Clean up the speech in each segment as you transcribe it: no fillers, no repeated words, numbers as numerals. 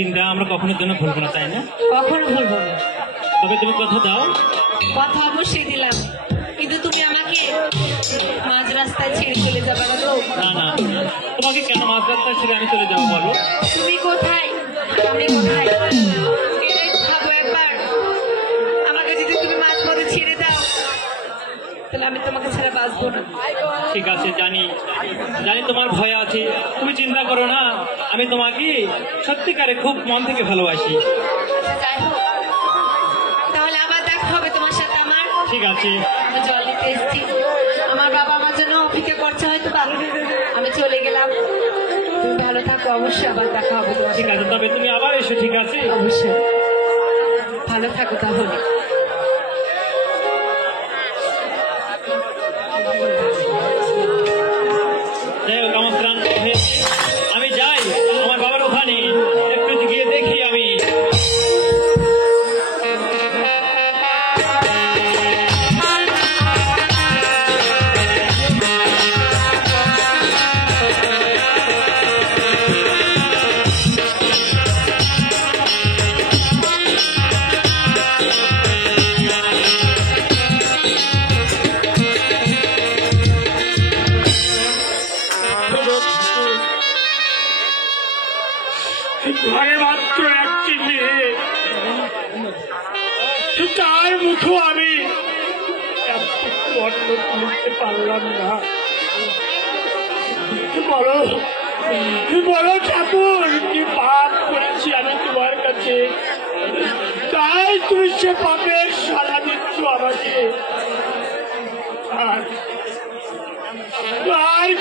দিনটা আমরা কখনোর জন্য ভুলবো না, তাই না? কখনো ভুলবো না। তবে তুমি কথা দাও। কথা অবশ্যই দিলাম, কিন্তু তুমি আমাকে মাঝ রাস্তায় ছেড়ে চলে যাবে না তো? না না, তোমাকে কেন মাঝ রাস্তায় ছেড়ে আমি চলে যাবো বলো? তুমি কোথায় আমি কোথায় এটাই ভাবো একবার। আমাকে যদি তুমি মাঝ পথে ছেড়ে দাও তাহলে আমি তোমাকে ছাড়া বাঁচবো না। ঠিক আছে, জানি জানি তোমার ভয় আছে, তুমি চিন্তা করো না। আমি তোমাকে সত্যিকারে খুব মন থেকে ভালোবাসি। যাই হোক, তাহলে আবার দেখা হবে তোমার সাথে আমার। ঠিক আছে। আমি জল দিতে এসেছি, আমার বাবা আমার জন্য অপেক্ষা করছে হয়তো বা। আমি চলে গেলাম, তুমি ভালো থাকো, অবশ্যই আবার দেখা হবে তোমার ঠিক সাথে। আছে, তবে তুমি আবার এসো। ঠিক আছে, অবশ্যই ভালো থাকো তাহলে। যাই হোক, আমার ক্লান্ত হয়েছে, আমি যাই আমার বাবার ওখানে, একটু গিয়ে দেখি আমি। ঘরে মাত্র একটি মেয়ে, তার মুখও আমি অন্ন তুলতে পারলাম না। বলো বলো ঠাকুর, কি পাপ করেছি আমি তোমার কাছে, তাই তুমি সে পাপের সাজা দিচ্ছ আমাকে। আর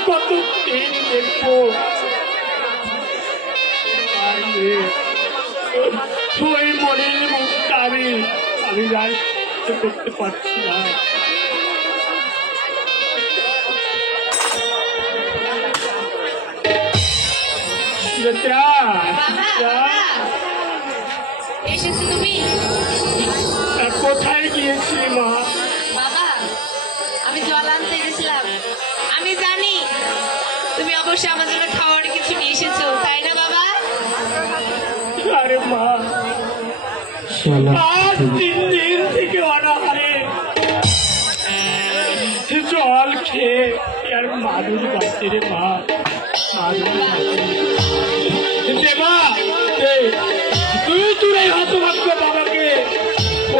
কত দিন দেখবো ওই মনের মুখটা আমি যাই করতে পারছি না। এসেছো তুমি? কোথায় গিয়েছি মা? বাবা, আমি জল আনতে গেছিলাম। আমি জানি তুমি অবশ্যই আমার জন্য খাওয়ার কিছু নিয়ে এসেছো, তাই না বাবা? আরে মা, আজ 3 দিন থেকে অনাহারে জল খেয়ে আর মানুষ বাঁচে রে মা, তুই এই হতভাগ্য বাবাকে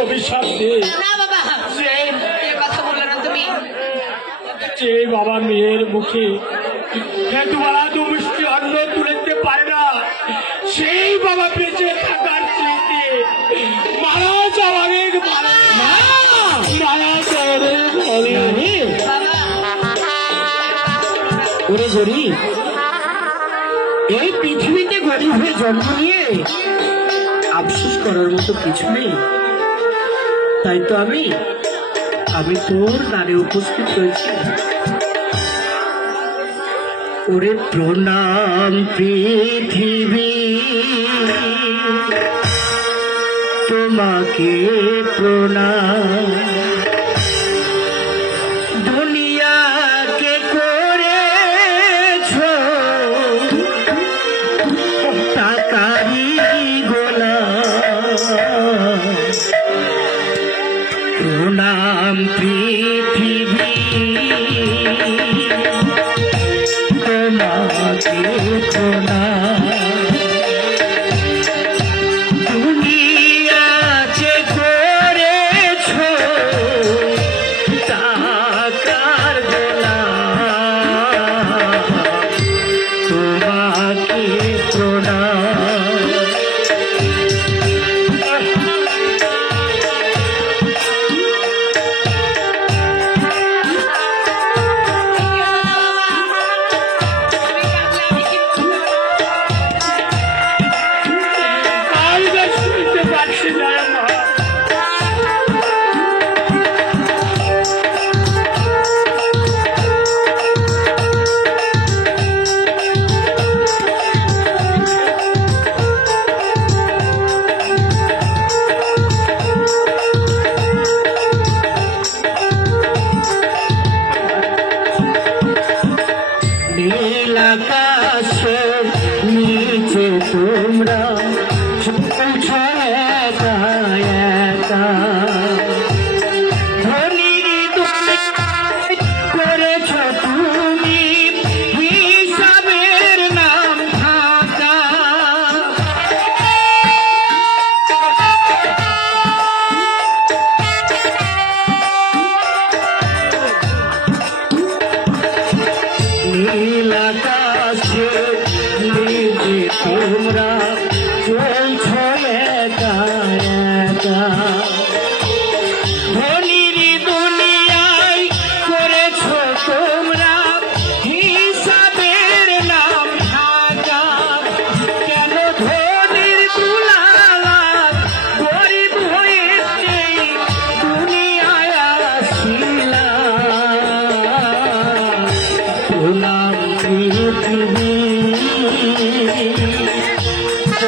অভিশাপ দে। না বাবা, এ কথা বললো না তুমি। যে বাবা মেয়ের মুখে দুবেলা দুমুষ্টি অন্ন তুলতে পারে না, সেই বাবা বেঁচে থাকার স্মৃতি মারা যাওয়ার ওরে গরিব, এই পৃথিবীতে গরিব হয়ে জন্ম নিয়ে আফসোস করার মতো কিছু নেই। তাই তো আমি তোর দ্বারে উপস্থিত হয়েছি। ওরে প্রণাম পৃথিবী, তোমাকে প্রণাম, দুনিয়াকে করেছ তাকারি গোলাম। প্রণাম পৃথিবী, তোমাকে প্রণাম, দুনিয়াকে করেছ টাকার গোলাম। তোমাকে প্রণাম। শুনতে পারছি না মা। নীল আকাশের নিচে তোমরা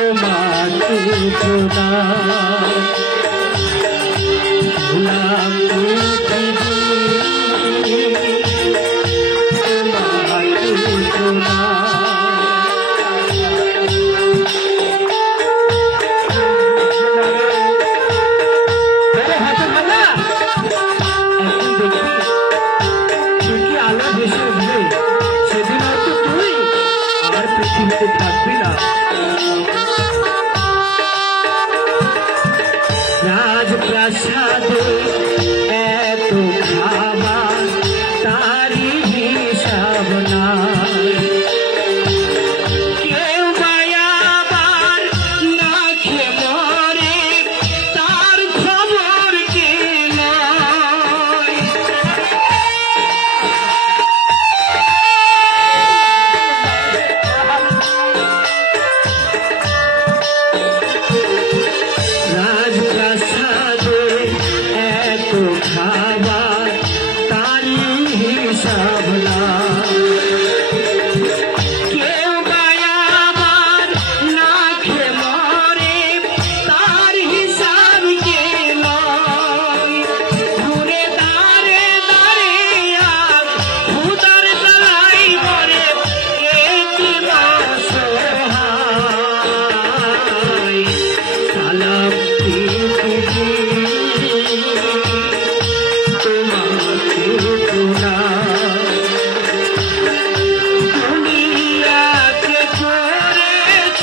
তোমাকে প্রণাম ভুলাম পৃথিবী তোমাকে পৃথিবীতে থাকবি না রাজপ্রাসাদে এত খাবার তারি হিসাব নাই কেউ বায়াবার না খেয়ে মরে তার খবর কে নয় রাজপ্রাসাদে এত খাবার তারি হিসাব নাই কেউ বায়াবার না খেয়ে মরে তার হিসাব কে নয় ঘুরে দাঁড়ে দাঁড়ে আর ভূতার তলাই মরে একটি অসহায় সালাম পৃথিবী তোমাকে প্রণাম দুনিয়াকে করেছ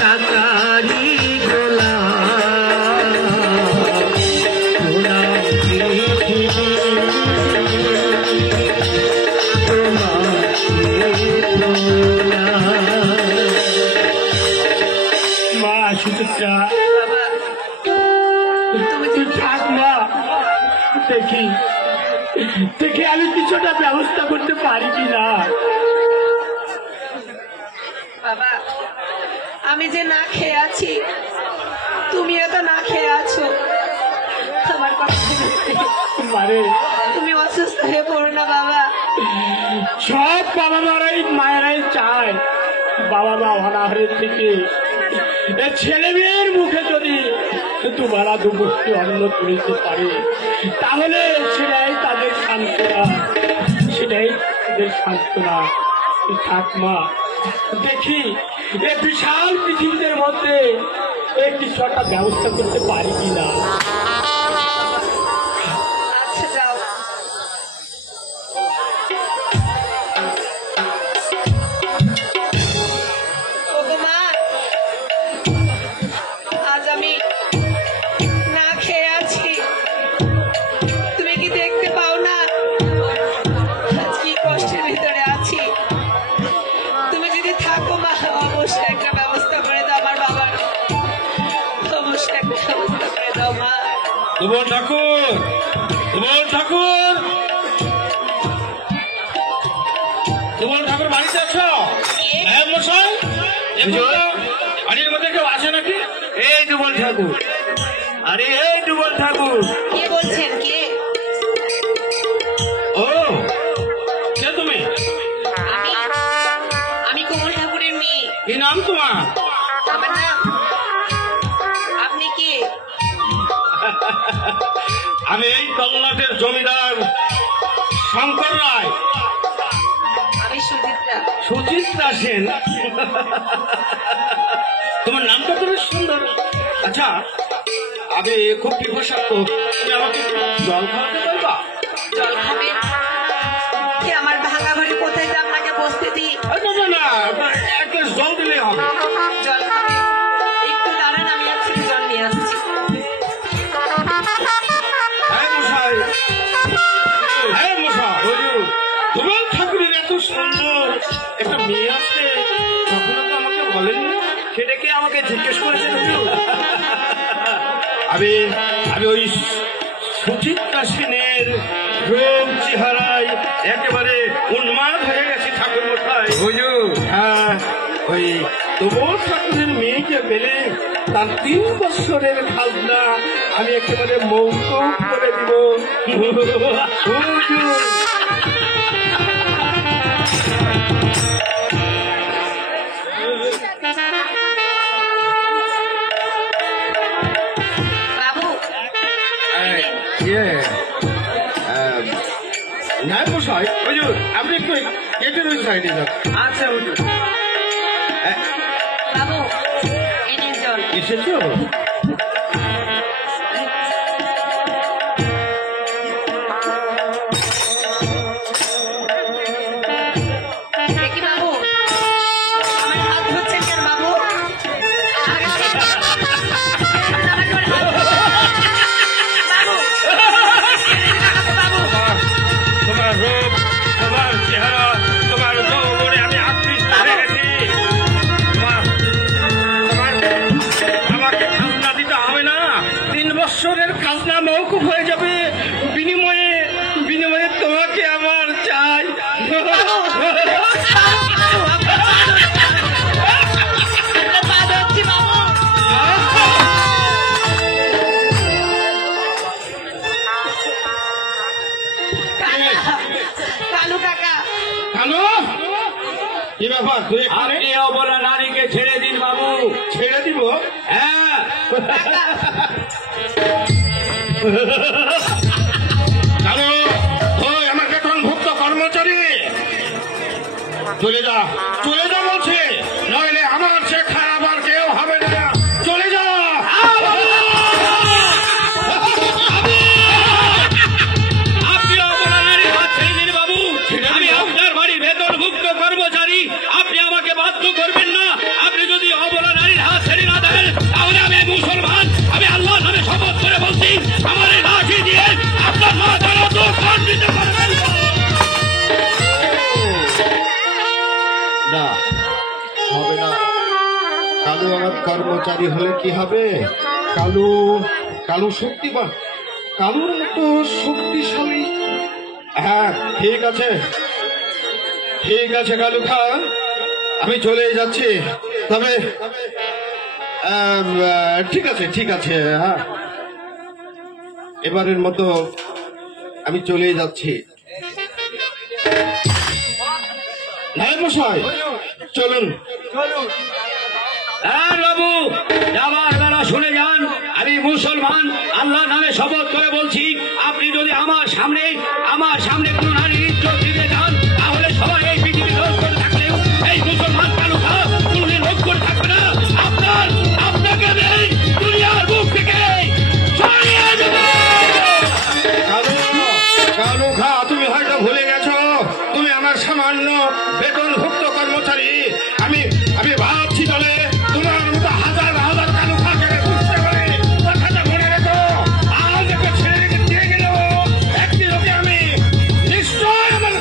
টাকারি গোলাম প্রণাম পৃথিবী তোমাকে প্রণাম মা সুচিত্রা, বাবা তুই থাক মা, দেখি দেখি আমি কিছুটা ব্যবস্থা করতে পারি কিনা। বাবা আমি যে না খেয়ে আছি তুমিও তো না খেয়ে আছো আমার কথা বুঝতে মারে তুমি অসুস্থ হয়ে পড়ো না বাবা সব বাবা মারাই মায়েরাই চায় বাবা মা অনাহারের থেকে এ ছেলে মেয়ের মুখে যদি দুবেলা দুপুষ্টি অন্ন তুলতে পারে তাহলে সেটাই তাদের সান্ত্বনা, সেটাই তাদের সান্ত্বনা। তুই থাক মা, দেখি এ বিশাল পৃথিবীদের মধ্যে কিছু একটা ব্যবস্থা করতে পারি কিনা। আচ্ছা যাও ওগো মা আজ আমি না খেয়ে আছি তুমি কি দেখতে পাও না আজ কি কষ্টের ভিতরে আছি তুমি যদি থাকো মা অবশ্যই একটা ব্যবস্থা করে দাও আমার বাবার অবশ্যই একটা ব্যবস্থা করে দাও মা সুবল ঠাকুর, সুবল ঠাকুর, সুবল ঠাকুর বাড়িতে আছো? হ্যাঁ মশাই, বাড়ির মধ্যে কেউ আছে নাকি? এই ডুবল ঠাকুর, আরে এই ডুবল ঠাকুর, কে বলছেন কে ও কে তুমি? আমি আমি কোমল ঠাকুরের মেয়ে কি নাম তোমার? আমার নাম আপনি কে আমি এই তল্লাটের জমিদার শঙ্কর রায়। আমি সুচিত্রা সুচিত্রা সেন, তোমার নামটা তো বেশ সুন্দর। আচ্ছা আমি খুব বিভূষাক্ত, তুমি আমাকে একটু জল খাওয়াতে পারবা? জল খাবেন কে আমার ভাঙা ঘরে কোথায় যে আপনাকে বসতে দিই না না না, এক গ্লাস জল দিলেই হবে। জল খাবেন একটু দাঁড়ান আমি আজকে জল নিয়ে আসছি হ্যাঁ মশাই, হ্যাঁ মশাই, তোমার ঠাকুরের এত সুন্দর একটা মেয়ে আছে, কখনো তো আমাকে বলেননি। সেটা কি আমাকে জিজ্ঞেস করেছেন? আমি আমি ওই সুচিত্রা সেনের রোগ চেহারায় একেবারে উন্মাদ হয়ে গেছি ঠাকুর মশাই। হুজুর, হ্যাঁ, ওই তোমার ঠাকুরের মেয়েকে পেলে তার 3 বছরের খাজনা আমি একেবারে মৌকুব করে দিব। হুজুর, নায়ক মশাই হুজুর আপনি একটু গেটের ওই সাইডে যান। আচ্ছা হুজুর বাবু এনে জল এসেছো? দেখি বাবু আমার হাত ধরছেন কেন বাবু? আরে, আমার হাত ধরছেন। বাবু তোমার রূপ তোমার চেহারা তোমার যৌবনে আমি আকৃষ্ট হয়ে গেছি আমাকে খাজনা দিতে হবে না 3 বৎসরের খাজনা মওকুফ হয়ে যাবে, বিনিময়ে বিনিময়ে তোমাকে আমার চাই। পা ধরছি বাবু। কালু কাকা কালু, কি ব্যাপার? তুই এখানে? আপনি অবলা নারীকে ছেড়ে দিন বাবু ছেড়ে দিব? হ্যাঁ কালু, তুই আমার বেতনভুক্ত কর্মচারী, চলে যা, চলে যা বলছি, নইলে আমার সে খারাপ আর কেউ হবে না। চলে যা। আপনি অবলা নারীর হাত ছেড়ে দিন বাবু আমি আপনার বাড়ির বেতনভুক্ত কর্মচারী আপনি আমাকে বাধ্য করবেন না আপনি যদি অবলা নারীর হাত ছেড়ে না দেন তাহলে আমি মুসলমান আমি আল্লাহ নামে শপথ করে বলছি আমার এই লাঠি দিয়ে আপনার মাথার উপর খণ্ডিত করবেন না, হবে না। কালু আমার কর্মচারী হলে কি হবে? কালু, কালু শক্তিবান, কালুর মতো শক্তিশালী। হ্যাঁ, ঠিক আছে, ঠিক আছে কালু খা, আমি চলে যাচ্ছি। তবে ঠিক আছে, ঠিক আছে, হ্যাঁ, এবারের মতো আমি চলে যাচ্ছি। নায়ক মশাই, চলুন। হ্যাঁ বাবু যাবার বেলা শুনে যান আমি মুসলমান আল্লাহ নামে শপথ করে বলছি আপনি যদি আমার সামনে কোন নারী ইজ্জত দিতে যান তাহলে সবাই এই পৃথিবী রোধ করে থাকলেও এই মুসলমান কালু খা কোনদিন রোধ করে থাকবে না আপনাকে এই দুনিয়ার বুক থেকে সরিয়ে দেবে কালু, কালু খা, তুমি হয়তো ভুলে গেছো তুমি আমার সামান্য বেতনভুক্ত কর্মচারী। আমি ভাবছি দলে তোমার মতো হাজার হাজার কালু খাকে বুঝতে পারে। কথাটা মনে রেখো, আজ একটা ছেলেকে দিয়ে গেল, একদিন ওকে আমি নিশ্চয় আমার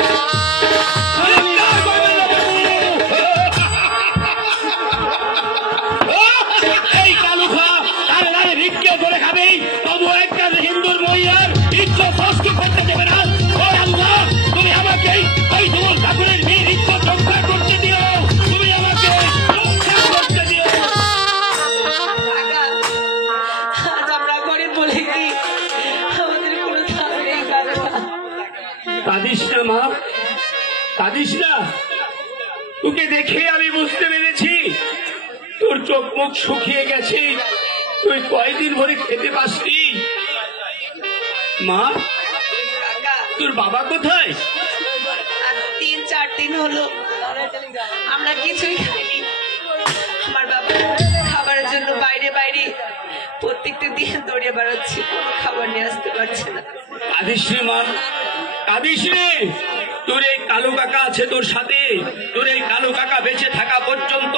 এই কালু খা তার নারী ভিক্ষে করে খাবে তবু একটা হিন্দুর মহিলার ইজ্জত নষ্ট করতে দেবে না ও আল্লাহ তুমি আমাকে ওই তোমার ঠাকুরের মেয়ের ইজ্জত রক্ষা করতে দিও তুমি আমাকে রক্ষা করতে দিও কাকা আজ আমরা গরিব বলে কি আমাদের কোনো দাম নেই কাকা। কাঁদিস না মা, কাঁদিস না। তোকে দেখে আমি বুঝতে পেরেছি তোর চোখ মুখ শুকিয়ে গেছে, তুই কয়দিন ধরে খেতে পাসনি। মা, কাকা তোর বাবা কোথায়? আর 3-4 দিন হলো আমরা কিছুই খাইনি। আমার বাবা খাবারের জন্য বাইরে বাইরে প্রত্যেকটা দিন দৌড়ে বেড়াচ্ছি, খাবার নিয়ে আসতে পারছে না। কাঁদিস রে মা, কাঁদিস রে। তোর এই কালু কাকা আছে তোর সাথে, তোর এই কালু কাকা বেঁচে থাকা পর্যন্ত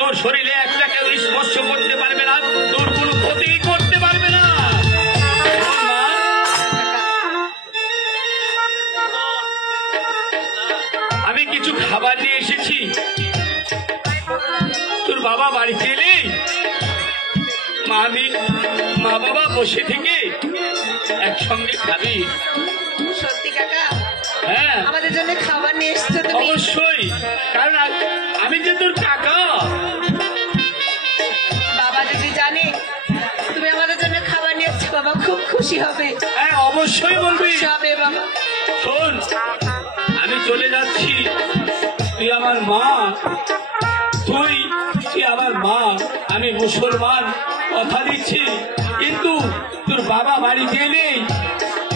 তোর শরীরে একটা কেউ স্পর্শ করতে পারবে না, তোর কোনো ক্ষতি করতে পারবে না। মা, আমি কিছু খাবার নিয়ে এসেছি, তোর বাবা বাড়িতে এলে মা বাবা বসে থেকে একসঙ্গে খাবি। সত্যি কাকা হ্যাঁ আমাদের জন্য খাবার নিয়ে এসছো তুমি? অবশ্যই, কারণ আমি যে তোর কাকা। বাবা যদি জানে তুমি আমাদের জন্য খাবার নিয়ে এসছো বাবা খুব খুশি হবে। হ্যাঁ অবশ্যই বলবি। হবে বাবা। শোন, আমি চলে যাচ্ছি, তুই আমার মা, তুই আমার মা, আমি মুসলমান কথা দিচ্ছি, কিন্তু তোর বাবা বাড়িতে এলেই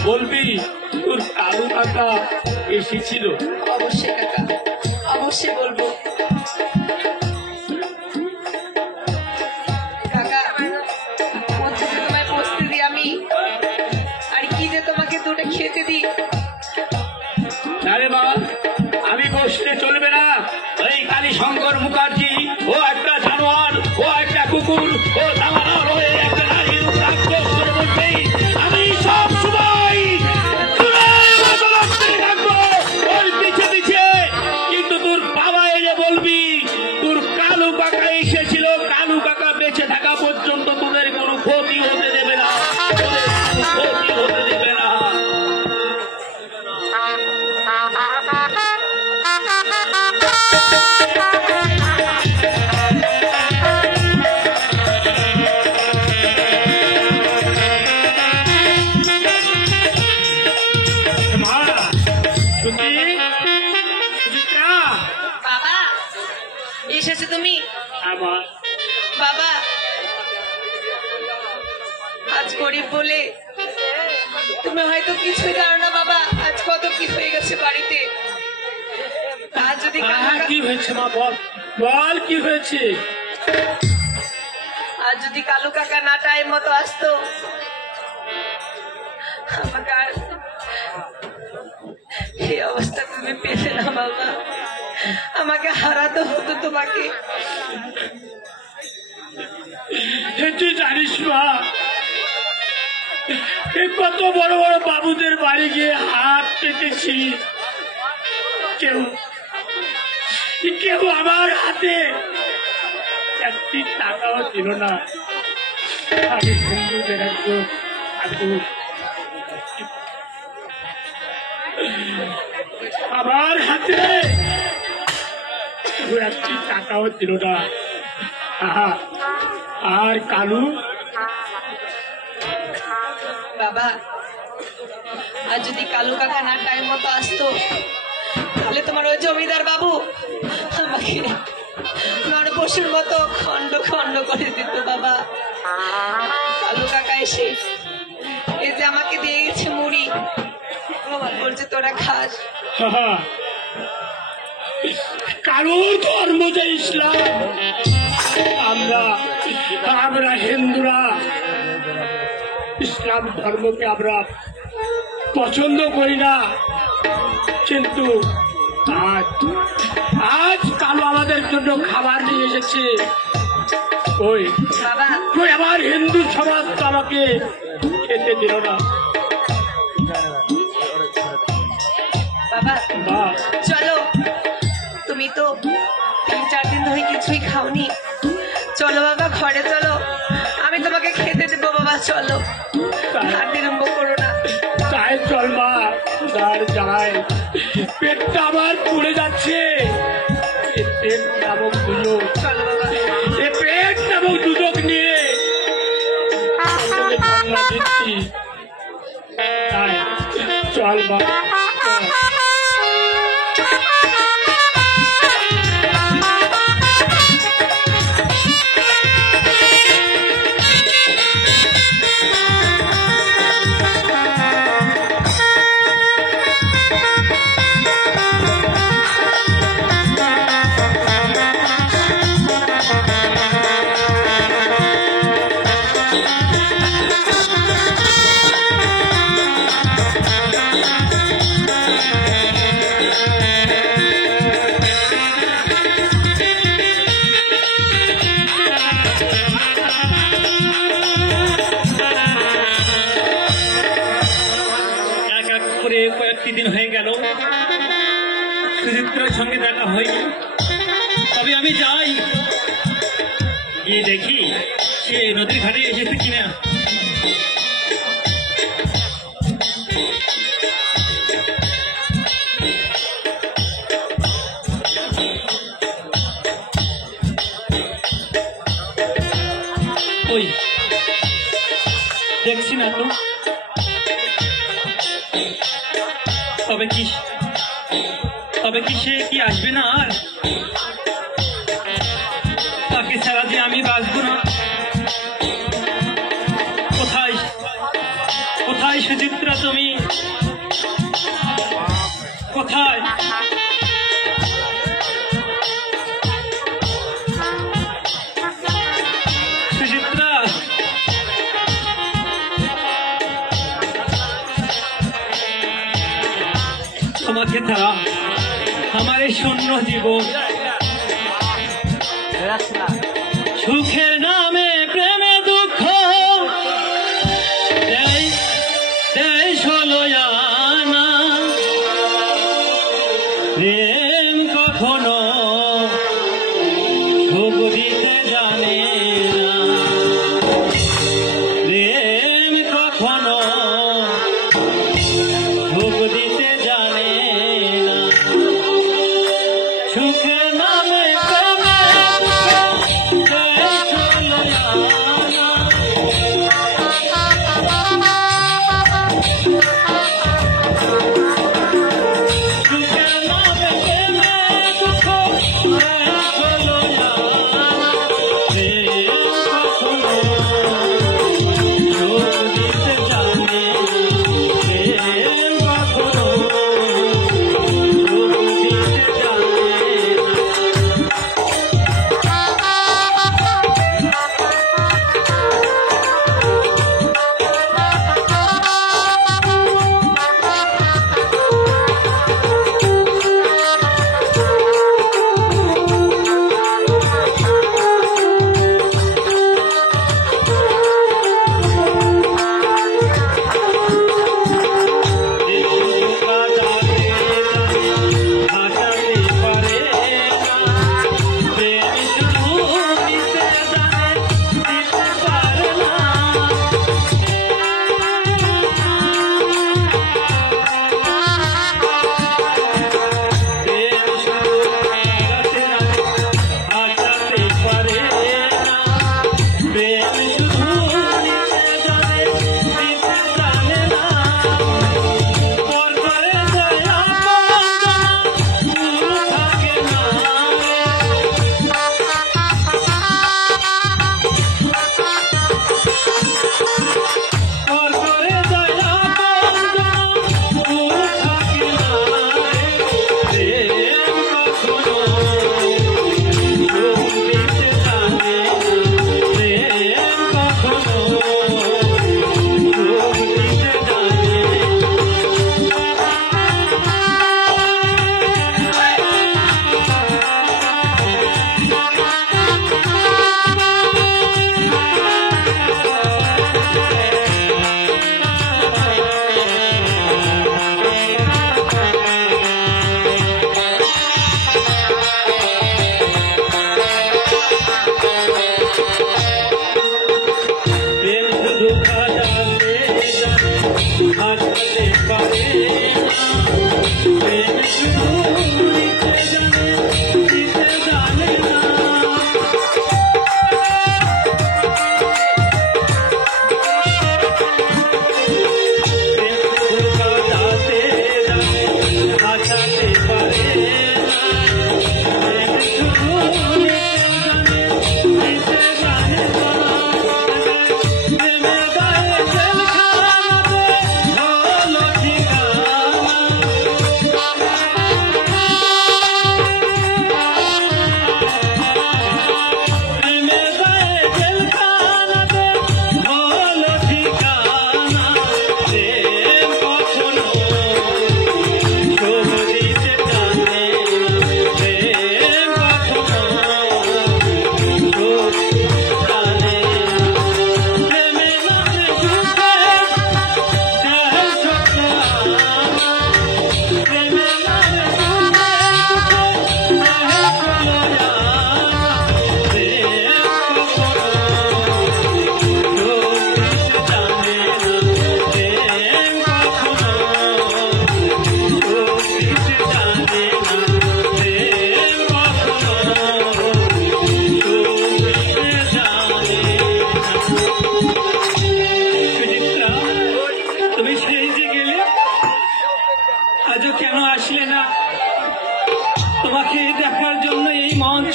বলবি তোর তোর কালু কাকা এসেছিল? অবশ্যই কাকা, অবশ্যই বলবো। কাকা, কোথায় যে তোমায় বসতে দিই আমি, আর কি যে তোমাকে দুটো খেতে দিই। আরে বাবা, আমি বসতে চলবে না। এই কালী শঙ্কর মুখার্জি ও একটা জানোয়ার, ও একটা কুকুর, ও দামানোর হয়ে একটা নারীর উপর আক্রোশ করে বলছেই আমি সব সময় থাকবো ওর পিছে পিছে। কিন্তু তোর বাবা এলে বলবি তোর কালু কাকা এসেছিল, কালু কাকা বেঁচে থাকা পর্যন্ত তোদের কোনো ক্ষতি হতে দেবে না, তোদের কোনো ক্ষতি হতে দেবে না। মা, সুতি, সুচিত্রা, বাবা, এসেছো তুমি? আমার বাবা, আজ গরিব বলে তুমি হয়তো কিছুই জানো না বাবা, আজ কত কি হয়ে গেছে বাড়িতে। আজ যদি কি হয়েছে মা? বল বল, কি হয়েছে? আজ যদি কালু কাকা না টাইম মতো আসতো, আমাকে আর এই অবস্থা তুমি পেতে না বাবা, আমাকে হারাতে হতো তোমাকে। তুই জানিস মা, কত বড় বড় বাবুদের বাড়ি গিয়ে হাত পেতেছি, কেউ কেউ আমার হাতে একটি টাকাও দিল না। আমি হিন্দুদের একজন ঠাকুর, আমার হাতে কেউ একটি টাকাও দিল না। আহা, আর কালু বাবা, আর যদি কালু কাকা না টাইম মতো আসতো, তাহলে তোমার ওই জমিদার বাবু আমাকে নরপশুর মতো খন্ড খন্ড করে দিত বাবা। কালু কাকা এসে এই যে আমাকে দিয়ে গেছে মুড়ি, বলছে তোরা খাস। আহা, কালুর ধর্ম যে ইসলাম, আমরা হিন্দুরা ইসলাম ধর্মকে আমরা পছন্দ করি না। কিন্তু আজ কালু আমাদের জন্য খাবার নিয়ে এসেছে। ওই বাবা, ওই আমার হিন্দু সমাজ তো আমাকে খেতে দিল না। বাবা বা চলো, তুমি তো 3-4 দিন ধরে কিছুই খাওনি, চলো বাবা ঘরে চলো, আমি তোমাকে খেতে দেবো বাবা, চলো, আর বিলম্ব করো না। তাই চল মা, আর যাই, পেটটা আমার পুড়ে যাচ্ছে। এ পেট নামক দুজক, চলো বাবা। এ পেট নামক দুজক নিয়ে তোকে ঠান্ডা দিচ্ছি। তাই চল মা, চল। এক এক করে কয়েকটি দিন হয়ে গেল, সুচিত্রার সঙ্গে দেখা হয়নি। তবে আমি যাই, গিয়ে দেখি সে নদীর ঘাটে এসেছে কিনা। ওই দেখছি না তো, তবে কি সে কি আসবে না? আর তাকে ছাড়া যে আমি বাঁচব না। কোথায় কোথায় সুচিত্রা তুমি? তোমাকে ছাড়া আমার এই শূন্য জীবন। সুখের নামে প্রেমে দুঃখ দেয় দেয় ষোলোয়ানা, প্রেম কখনো সুখ দিতে জানে না, প্রেম কখনো সুখ দিতে জানে না। সুখের নামে প্রেমে দুঃখ দেয় ষোলোয়ানা, সুখের নামে প্রেমে দুঃখ দেয় ষোলোয়ানা, প্রেম কখনো সুখ দিতে জানে না, প্রেম কখনো সুখ দিতে জানে না।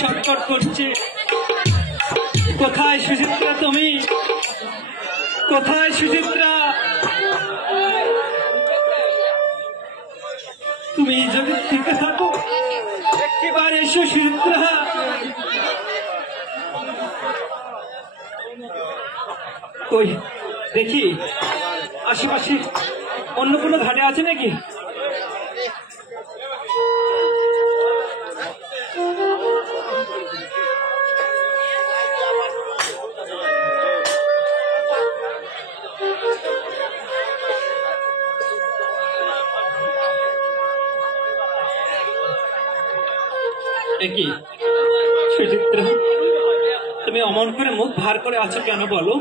ছটফট করছে। কোথায় সুচিত্রা তুমি? কোথায় সুচিত্রা? তুমি যদি থেকে থাকো এবার এসো সুচিত্রা। কই দেখি আশেপাশে অন্য কোনো ঘাটে আছে নাকি? কি সুচিত্রা, তুমি অমন করে মুখ ভার করে আছো কেন বলো?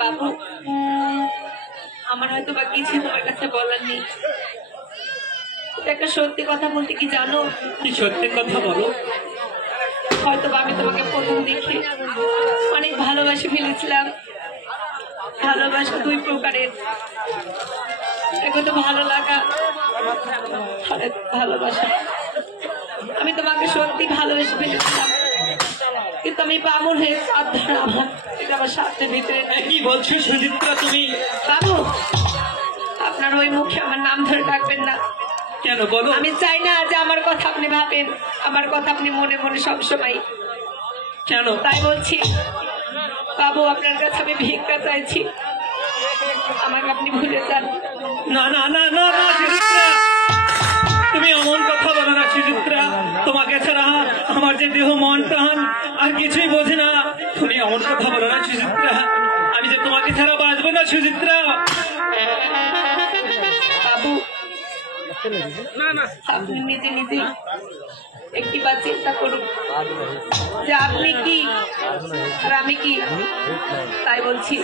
বাবু, আমার হয়তো বা কিছু তোমার কাছে বলার নেই। একটা সত্যি কথা বলতে কি জানো, কি সত্যি কথা বলো? হয়তো বা আমি তোমাকে প্রথম দেখে অনেক ভালোবাসে ফেলেছিলাম। ভালোবাসা দুই প্রকারের, এক তো ভালো লাগা, আর এক ভালোবাসা। আমি তোমাকে সত্যি ভালোবেসে ফেলেছিলাম, কিন্তু আমি পাগল হয়ে সাত ধরা আমার এটা আমার স্বার্থের ভিতরে নেই। কি বলছো সুচিত্রা তুমি? বাবু, আপনার ওই মুখে আমার নাম ধরে ডাকবেন না। কেন বলো? আমি চাই না যে আমার কথা আপনি ভাবেন, আমার কথা আপনি মনে মনে সবসময়। কেন? তাই বলছি বাবু, আপনার কাছে আমি ভিক্ষা চাইছি, আমাকে আপনি ভুলে যান। না না না না না সুচিত্রা, তুমি অমন কথা বলো না সুচিত্রা। তোমাকে ছাড়া আমার যে দেহ মন প্রাণ আর কিছুই বোঝে না। তুমি অমন কথা বলো না সুচিত্রা। আমি যে তোমাকে ছাড়া বাঁচবো না সুচিত্রা। বাবু, আপনি নিজে নিজে একটিবার চিন্তা করুন যে আপনি কি আর আমি কি। তাই বলছি,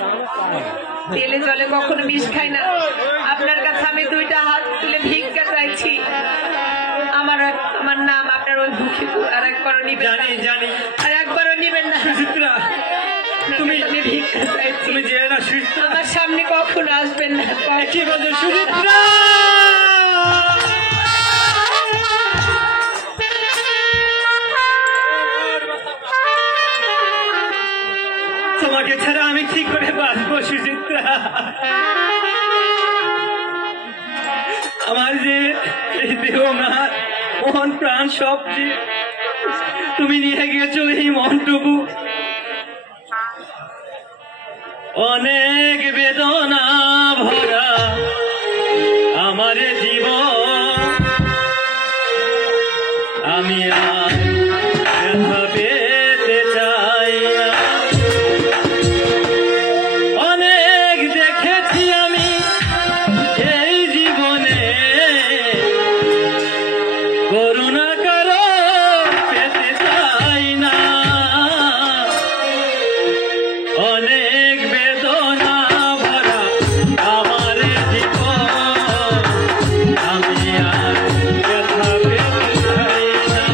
তেলে জলে কখনো মিশ খাই না। আপনার কাছে আমি দুইটা হাত তুলে ভিক্ষা চাইছি। আমার আমার নাম আপনার ওই মুখে আর একবারও নিবেন না, জানি জানি আর একবারও নিবেন না। সুচিত্রা, তুমি আমি ভিক্ষা চাইছি, তুমি যে না সুচিত্রা। আমার সামনে কখনো আসবেন না। কি বলছো সুচিত্রা? তোমাকে ছাড়া আমি কি করে বাঁচবো সুচিত্রা? আমার যে এই দেহ মন মন প্রাণ সব যে তুমি নিয়ে গেছো, এই মনটুকু অনেক বেদনা ভরা আমার জীবন। আমি আর ব্যথা পেতে চাই না। অনেক দেখেছি আমি এই জীবনে, করুণা কারো পেতে চাই না। অনেক বেদনা ভরা আমার জীবন, আমি আর ব্যথা পেতে চাই না।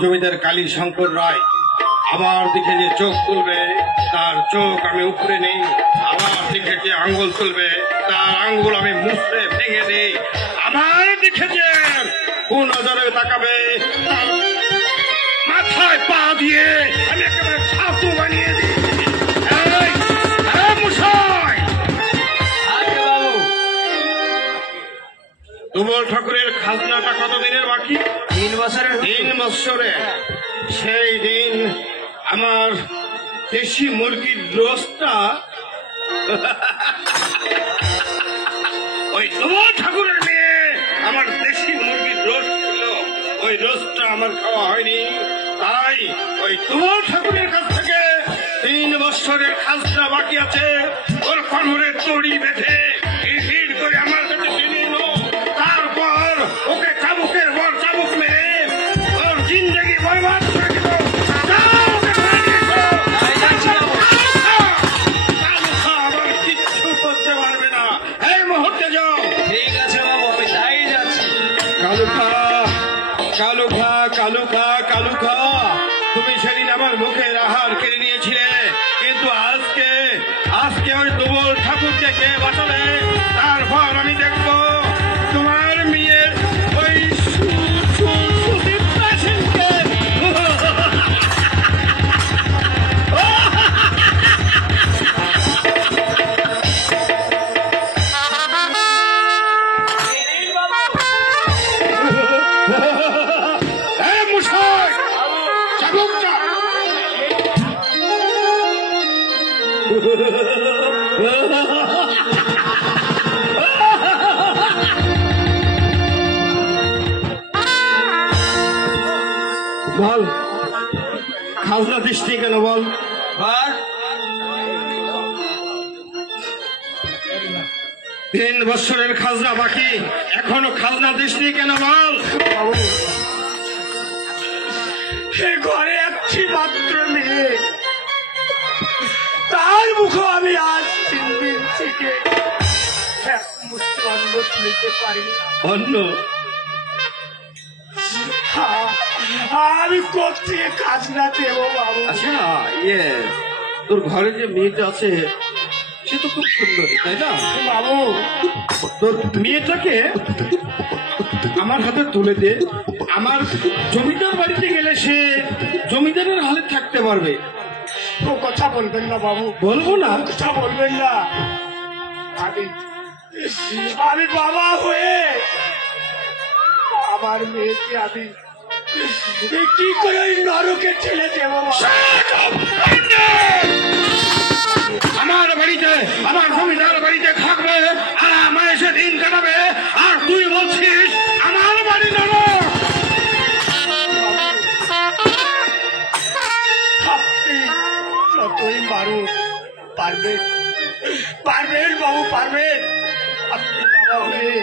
জমিদার কালী শঙ্কর রায় আমার দিকে যে চোখ তুলবে তার চোখ আমি উপরে নেই, আমার দিকে যে আঙ্গুল তুলবে তার আঙ্গুল আমি মুছড়ে ভেঙে দিই, আমার দিকে যে কোন নজরে তাকাবে তার মাথায় পা দিয়ে আমি একেবারে ছাতু বানিয়ে দিই। এই, এই মশাই! আচ্ছা বাবু, তুমল ঠাকুরের খাজনাটা কতদিনের বাকি? 3 বছরের 3 বৎসরে। সেই দিন আমার দেশি মুরগির রোস্টটা ওই তুমল ঠাকুরের মেয়ে আমার দেশি মুরগির রোস্ট ছিল, ওই রোস্টটা আমার খাওয়া হয়নি, তাই ওই তুমল ঠাকুরের কাছ থেকে 3 বৎসরের খাজনা বাকি আছে। ওর কোমরে দড়ি বেঁধে ভিড় করে আমার কাছে টেনে এলো, তারপর ওকে চাবুকের পর চাবুক মেরে ওর জিন্দগি বরবাদ করে দিল। যাও, ওকে ধরে নিয়ে এসো। আমি যাচ্ছি বাবু। কালুখা আমার কিচ্ছু করতে পারবে না, এই মুহূর্তে যাও। ঠিক আছে বাবু, আমি তাই যাচ্ছি। কালুখা, কালুখা, কালুখা, কালুখা, তুমি সেদিন আমার মুখের আহার কেড়ে নিয়েছিলে, কিন্তু আজকে আজকে ওই তুমল ঠাকুরকে কে বাঁচাবে? তারপর আমি দেখবো তোমার মেয়ের ওই সুচিত্রা সেনকে। এই মশাই, চাবুকটা। বল, খাজনা দৃষ্টি কেন বল? বল। 3 বৎসরের খাজনা বাকি, এখনো খাজনা দৃষ্টি কেন বল? সে ঘরে একটি মাত্র মেয়ে, তার মুখে আমি আজ 3 দিন থেকে এক মুষ্টি অন্ন তুলতে পারি না। অন্য আমি কোথেকে খাজনা দেবো বাবু? আচ্ছা, তোর ঘরে যে মেয়েটা আছে সে তো খুব সুন্দরী, তাই না? বাবু, তোর মেয়েটাকে আমার হাতে তুলে দে, আমার জমিদার বাড়িতে গেলে সে জমিদারের হালে থাকতে পারবে। ও কথা বলবেন না বাবু, বলবো না? কথা বলবেন না। আমি আমি বাবা হয়ে আমার মেয়েকে আমি কি করে ওই নরকে ঠেলে দেবো বাবা? আমার বাড়িতে, আমার জমিদার বাড়িতে থাকবে আর আমার এসে দিন কাটাবে, আর তুই বলছিস আমার বাড়ি নরক? আপনি যতই মারুন পারবেন, পারবেন বাবু, পারবেন। আপনি বাবা হয়ে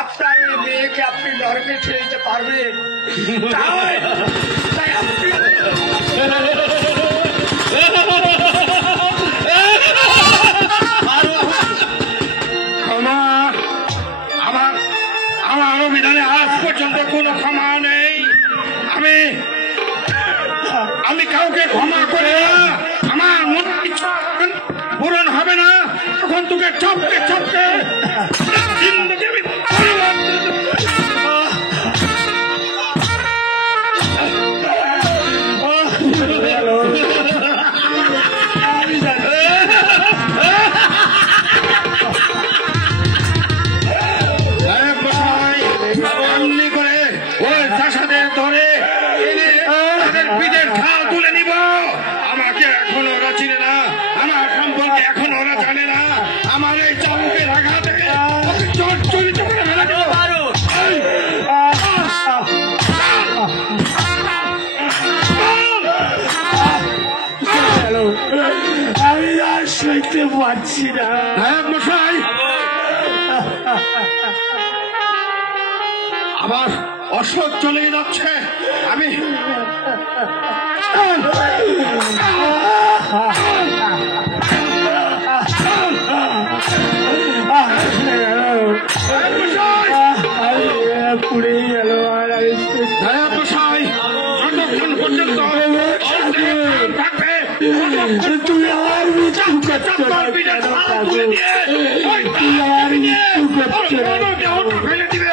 আপনার এই মেয়েকে আপনি নরকে ঠেলে দিতে পারবেন। তাই তাই আপনি ক্ষমা, আমার আমার অভিধানে আজ পর্যন্ত কোনো ক্ষমা নেই। আমি কাউকে ক্ষমা করি না। আমার মনে ইচ্ছা পূরণ হবে না, তখন তোকে চপকে চপকে জিন্দগি আমি বরবাদ করে দেব। অমনি করে ওই চাষাদের ধরে এনে তাদের পিঠের ঢাল তুলে নিব। আমাকে এখন ওরা চিনে না, আমার সম্পর্কে এখন ওরা জানে না। আমার এই চাবুকের আঘাতে ওকে জর্জরিত করে ফেলে দেব। আমি আর সইতে পারছি না। নায়ক মশাই, আবার অশোক চলে যাচ্ছে। আমি পুড়ে গেল আর আমি নায়ক মশাই, চপ্পল পিঠে ছাল তুলে দিয়ে ওই তার নিয়ে ওর বড় দেহটা ফেলে দিবে।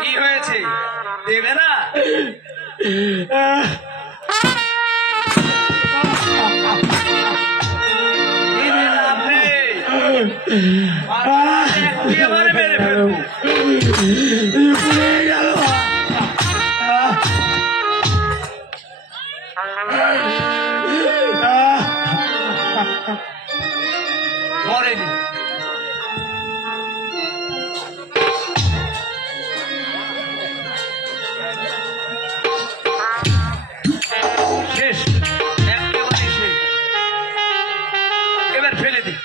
কি হয়েছে দেবে না? দিলে লাভ নেই। একেবারে মেরে ফেলবো। মরেনি। শেষ, একেবারে শেষ। এবার ফেলে দিই।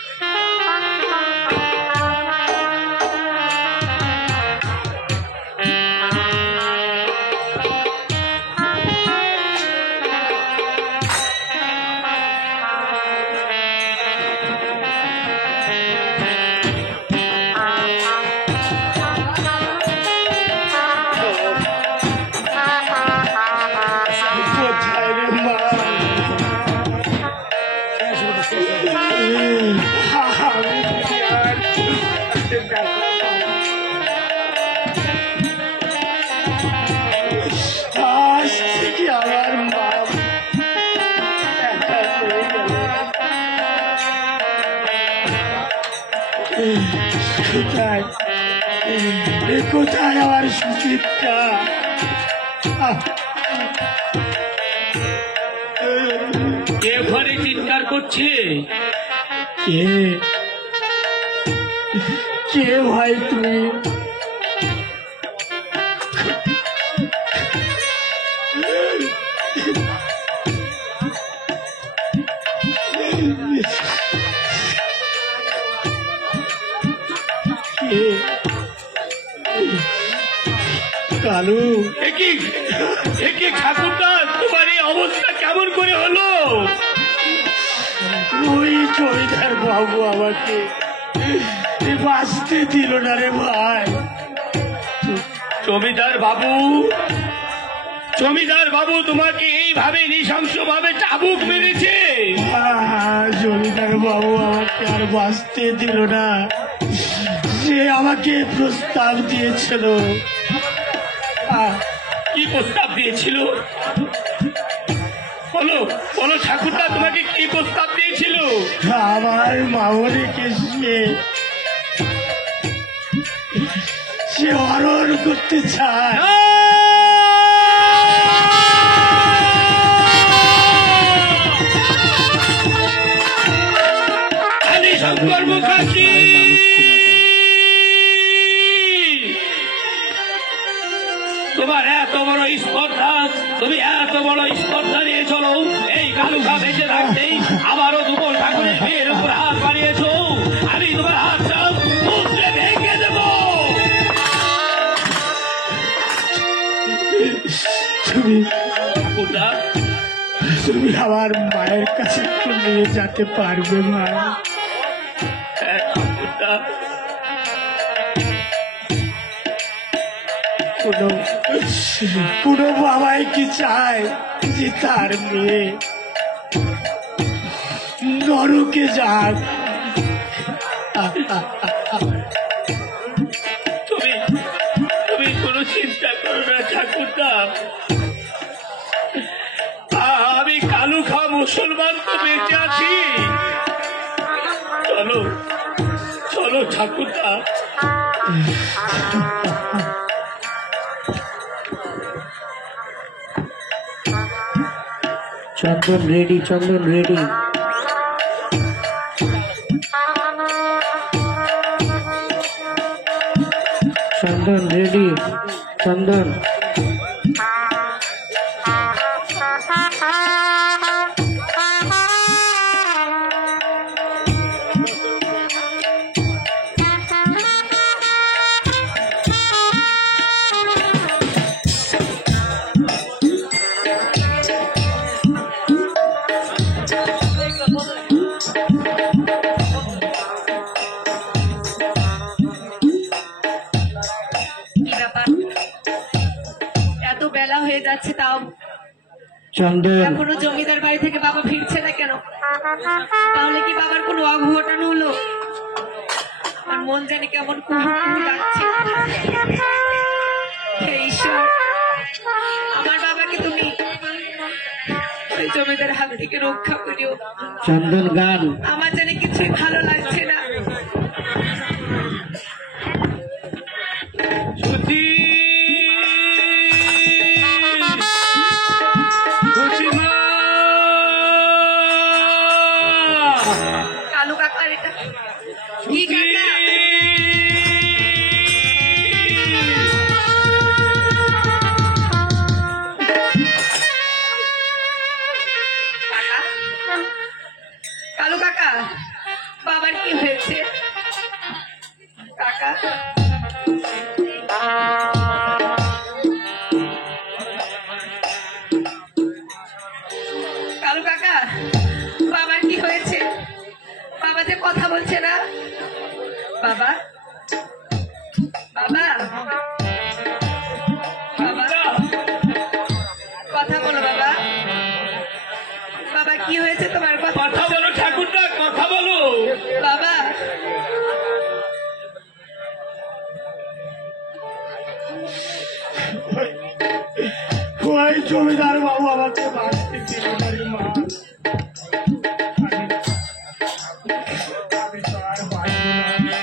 কোথায় রে মা? আমি কি আর করতে পারবো না? আজ থেকে আমার মা একা হয়ে গেল। কোথায় কোথায় আমার সুচিত্রা? কে ঘরে চিৎকার করছে? কে কে ভাই তুমি? কে? কালু, একে ঠাকুরদা, তোমার এই অবস্থা কেমন করে হলো? ওই জমিদার বাবু আমাকে বাঁচতে দিল না রে ভাই। জমিদার বাবু, জমিদার বাবু তোমাকে এইভাবে নৃশংস ভাবে চাবুক মেরেছে? জমিদার বাবু আমাকে আর বাঁচতে দিল না। সে আমাকে প্রস্তাব দিয়েছিল। কি প্রস্তাব দিয়েছিল? বলো বলো ঠাকুরদা, তোমাকে কি প্রস্তাব দিয়েছিল? আমার মামনিকে সে হরণ করতে চায়। আমি শঙ্কর মুখার্জি, তোমার এত বড় স্পর্ধা, তুমি এত বড় স্পর্ধা নিয়ে চলো এই কালুকা বেঁচে থাকতেই আবারও দুপুর ঠাকুরের বিয়ের উপর হাত বাড়িয়েছ। আমি তোমার হাতটা মুচড়ে ভেঙে দেব। তুমি ঠাকুরদা, তুমি আমার মায়ের কাছে একটু নিয়ে যেতে পারবে মা? হ্যাঁ ঠাকুরদা, কোনো বাবাই কি চায় যে তার মেয়ে নরকে যাক? তুমি তুমি কোনো চিন্তা করো না ঠাকুরদা। আমি কালুখা মুসলমান তো বেঁচে আছি। চলো চলো ঠাকুরদা। চন্দন রেডি, চন্দন রেডি। চন্দন রেডি, চন্দন। কি ব্যাপার? চন্দন এখনো জমিদার বাড়ি থেকে বাবা ফিরছে না কেন? তাহলে কি বাবার কোনো অঘটন হলো? আর মন জানি কেমন কুহু কুহু ডাকছে। হে ঈশ্বর, আমার বাবাকে তুমি ওই জমিদার হাত থেকে রক্ষা করিও। চন্দন গান আমার জানি কিছুই ভালো লাগছে না। সুধী! সুধীমা! কালু কাকার এটা কি কাকা? কাকা? কালু কাকা, বাবার কি হয়েছে? কাকা, কালু কাকা, বাবার কি হয়েছে? বাবা যে কথা বলছে না। বাবা, বাবা, বাবা, কথা বলো বাবা। বাবা কি হয়েছে তোমার? কথা বলো ঠাকুরদা, কথা বলো। বাবা, ওই জমিদার বাবু আমাকে বাঁচতে দিল না রে মা। আমি তো আর বাঁচবো না।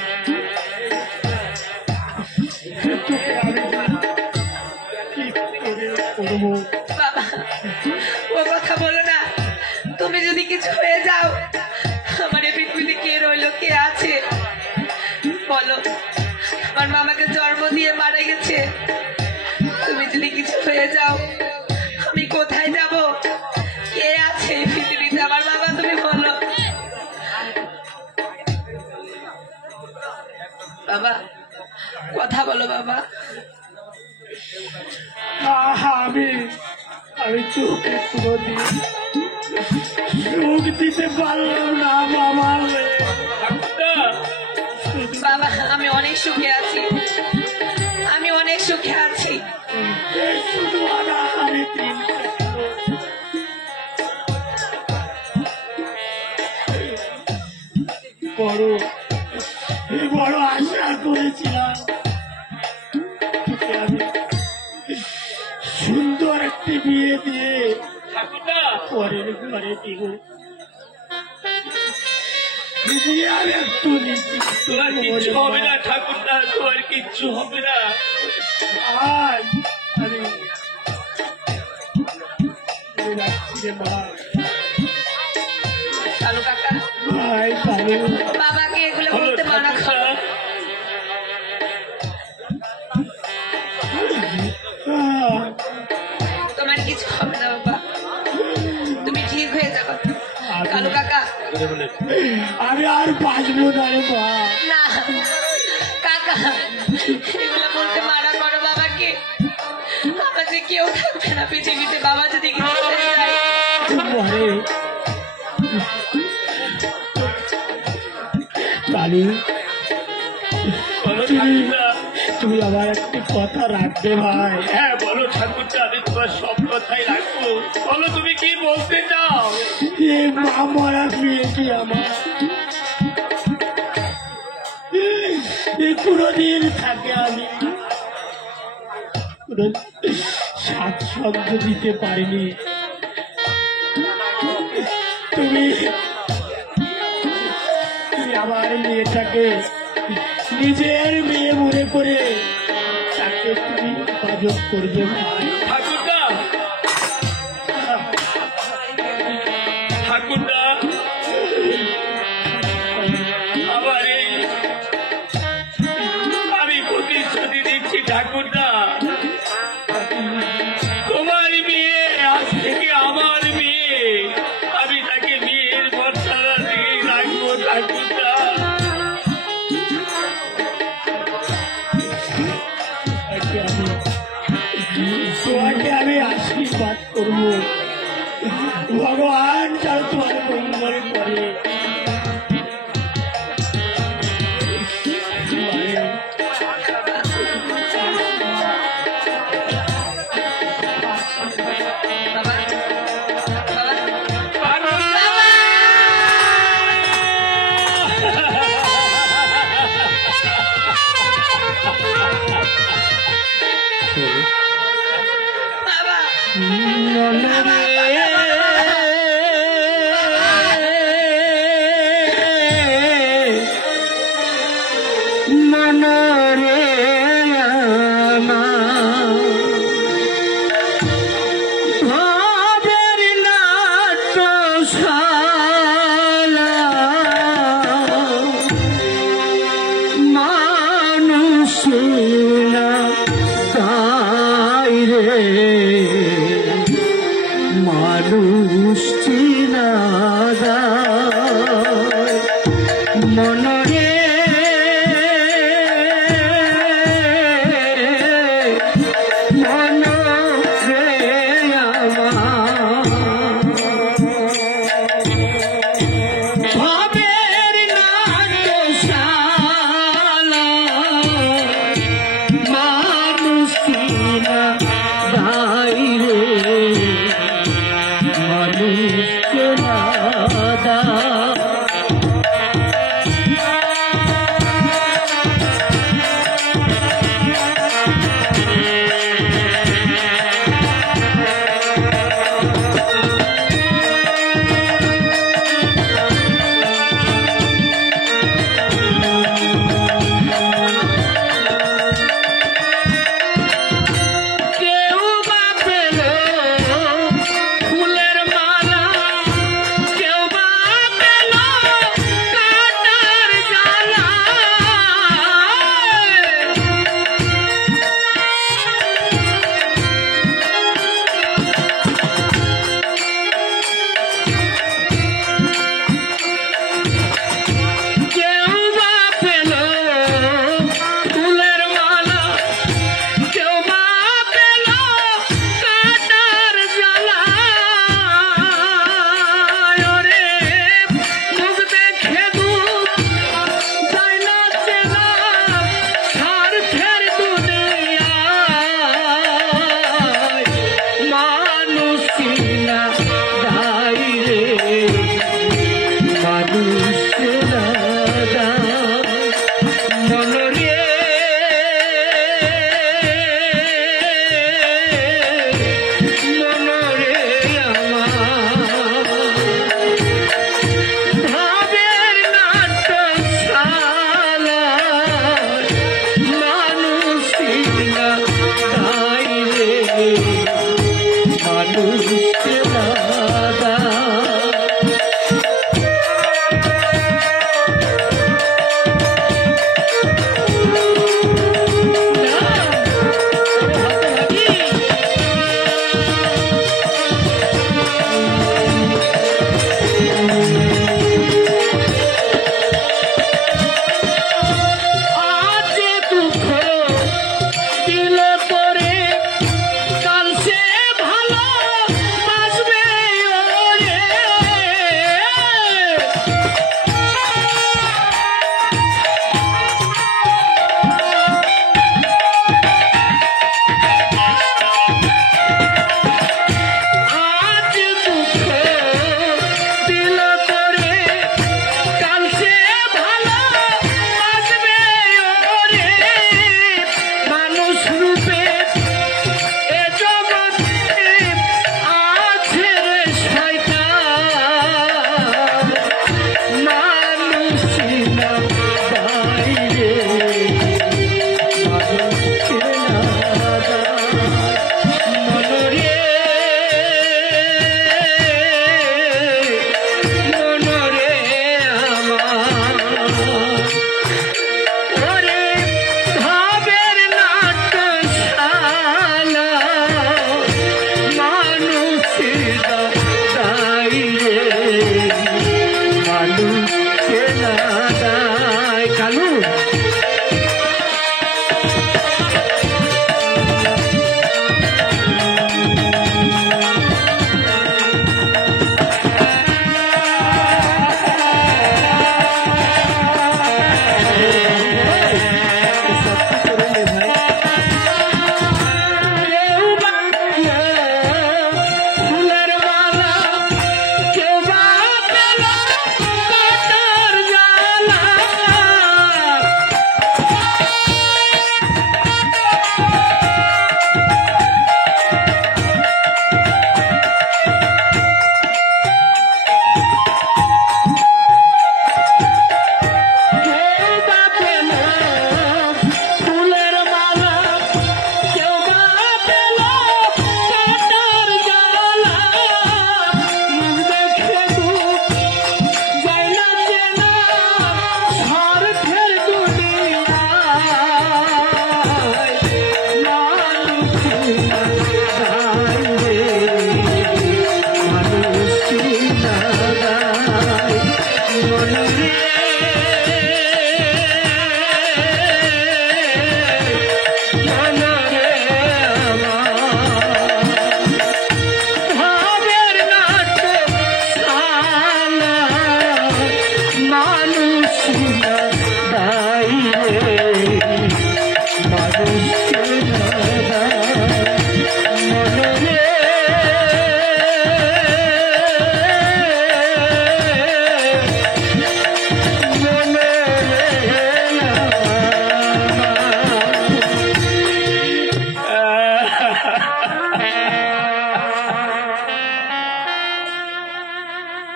তোকে আমি কি করে করবো? বাবা, ও কথা বলো না। তুমি যদি কিছু হয়ে যাও, আমার এই পৃথিবীতে কে রইলো, কে আছে বলো? আমার মামাকে জন্ম দিয়ে মারা গেছে। তুমি যদি কিছু হয়ে যাও, আমি কোথায় যাব? কে আছে এই পৃথিবীতে? আমার বাবা, তুমি বলো। বাবা, কথা বলো বাবা। আমি চোখে কোনোদিন সুখ দিতে পারলাম না বাবা রে। বাবা, আমি অনেক সুখে আছি, আমি অনেক সুখে আছি। শুধু আমি দিন বড় আশা করেছিলাম তোকে আমি সুন্দর একটি বিয়ে দিয়ে ঠাকুরদা! পরের ঘরে দিব। বিয়ে আর একটু তোমার কিচ্ছু হবে না ঠাকুরদা, তোমার কিচ্ছু হবে না। আজ আমি রাখছি রে মা। কালু কাকা, ভাই কালু বাবাকে এগুলো বলো করতে মানা ঠাকুরদা। করো। তোমার কিছু হবে না বাবা, তুমি ঠিক হয়ে যাবে। কালু কাকা, আমি আর বাঁচবো না রে মা। না কাকা, এগুলো বলতে মানা করো বাবাকে। আমার যে কেউ থাকবে না পৃথিবীতে, বাবা যদি কিছু হয়ে যায়। পরে কালু বলো ঠাকুরদা। তুমি আমার একটি কথা রাখবে ভাই। হ্যাঁ বলো ঠাকুরদা, আমি তোমার সব কথাই রাখবো। বলো তুমি কি বলতে চাও। এ মা মরা মেয়েটি আমার কোনদিন থাকে আমি স্বাচ্ছন্দ্য দিতে পারিনি। তুমি আমার মেয়েটাকে নিজের মেয়ে মনে করে তাকে তুমি হেফাজত করবে ভাই। ঠাকুরদা, ঠাকুরদা, আমার এই আমি প্রতিশ্রুতি দিচ্ছি ঠাকুরদা, তোমার মেয়ে আজ থেকে আমার মেয়ে, আমি তাকে মেয়ের মর্যাদা দিয়ে রাখবো ঠাকুরদা। তোমাকে আমি আশীর্বাদ করবো, ভগবান যার তোমার মঙ্গল করে। বাবা, শালা মানুষ না তাই রে মানুষ চিনা যায় মনরে ভাবের নাট্যশালা মানুষ চিনা যায় রে মানুষ চেনা যায় কেউ বা পেল ফুলের মালা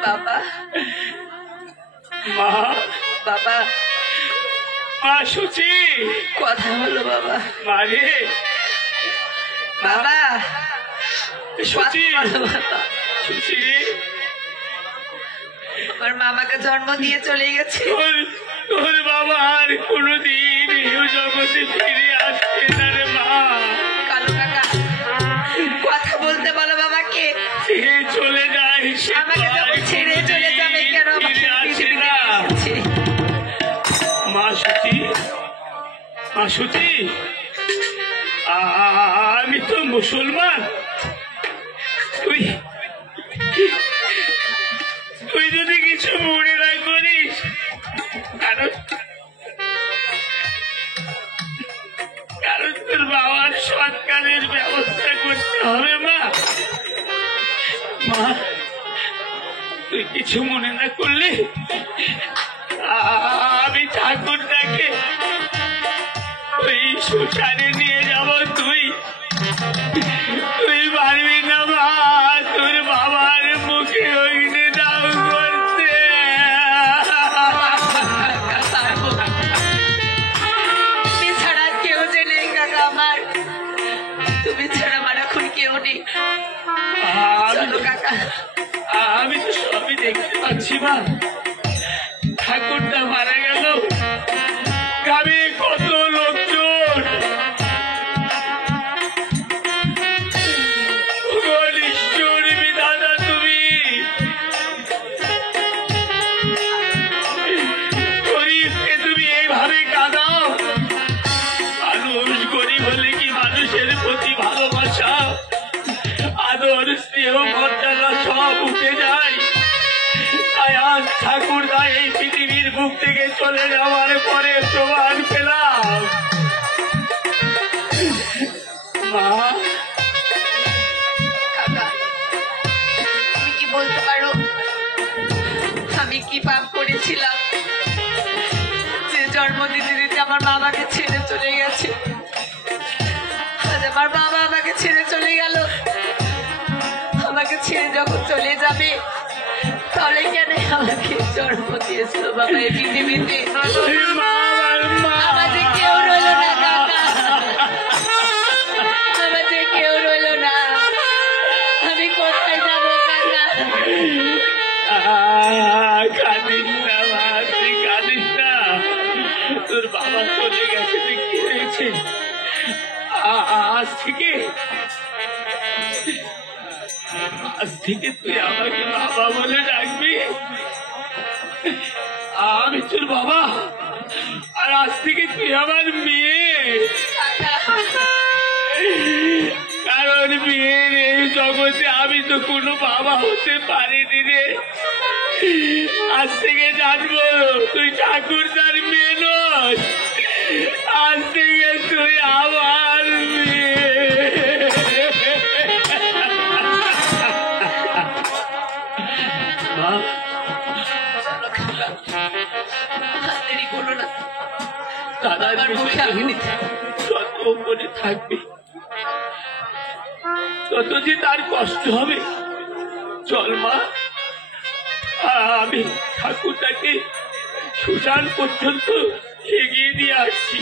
বাবা মা, বাবা মা সুচি, কথা হলো বাবা মারে বাবা সুচি, কথা বলো বাবা। সুচি, আমার মামাকে জন্ম দিয়ে চলে গেছে তোর বাবা আর কোনোদিন এই জগতে ফিরে আসবে না রে মা। কালু কাকা কথা বলতে বলো বাবাকে সে চলে যায়, সে আমাকে যখন ছেড়ে চলে যাবে কেন আমাকে ফিরে আসে পৃথিবীতে না। এসেছে? মা সুচি, মা সুচি, আমি তো মুসলমান। তুই তুই যদি কিছু মনে না করিস, কারণ কারণ তোর বাবার সৎকারের ব্যবস্থা করতে হবে মা। মা, তুই কিছু মনে না করলে আমি ঠাকুরটাকে ওই শ্মশানে নিয়ে যাব। তুই তুই পারবি না মা, তোর বাবার মুখে অগ্নি দাও করতে। তুমি ছাড়া কেউ যে নেই কাকা আমার, তুমি ছাড়া আমার এখন কেউ নেই। চলো কাকা আমি তো সবই দেখতে পাচ্ছি মা। ঠাকুরটা মারা গেল, গ্রামে কত লোকজন, নিষ্ঠুর বিধাতা তুমি। গরিবকে তুমি এইভাবে কাঁদাও। মানুষ গরিব হলে কি মানুষের প্রতি ভালোবাসা, আদর, স্নেহ, মর্যাদা সব উঠে যায়। তাই আজ ঠাকুরদা এই পৃথিবীর বুক থেকে চলে যাওয়ার পরে প্রমাণ পেলাম মা। কাকা তুমি কি বলতে পারো আমি কি পাপ করেছিলাম যে জন্ম দিতে দিতে আমার বাবাকে ছেড়ে চলে গেছে? আজ আমার বাবা আমাকে ছেড়ে চলে গেল। আমাকে ছেড়ে যখন চলে যাবে তাহলে কেন আমাকে জন্ম দিয়েছিল বাবা এই পৃথিবীতে? আমাদের কেউ রইল না কাকা, আমাদের কেউ রইল না। আমি কোথায় যাবো কাকা? কাঁদিস না মা, তুই কাঁদিস না। তোর বাবা চলে গেছে, তুই কি হয়েছে? আজ থেকে তুই আমাকে বাবা বলে ডাকবি। আমি তোর বাবা, আর আজ থেকে তুই আমার মেয়ে। কারণ মেয়ের এই জগতে আমি তো কোনো বাবা হতে পারিনি রে। আজ থেকে জানবো তুই ঠাকুরদার মেয়ে নস, আজ থেকে তুই আমার মেয়ে। মা, দেরি করো না, দাদার আমার মুখে আগে দিতে। যত উপরে থাকবে তত যে তার কষ্ট হবে। চল মা, আমি ঠাকুরটাকে শ্মশান পর্যন্ত এগিয়ে দিয়ে আসছি।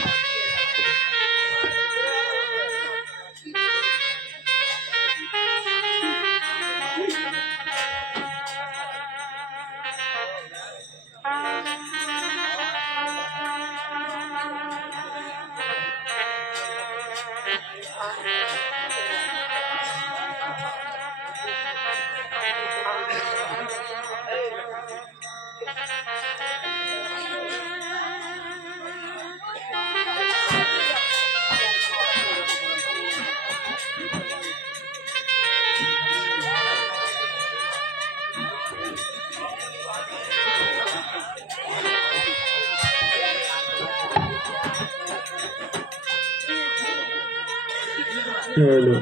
চলো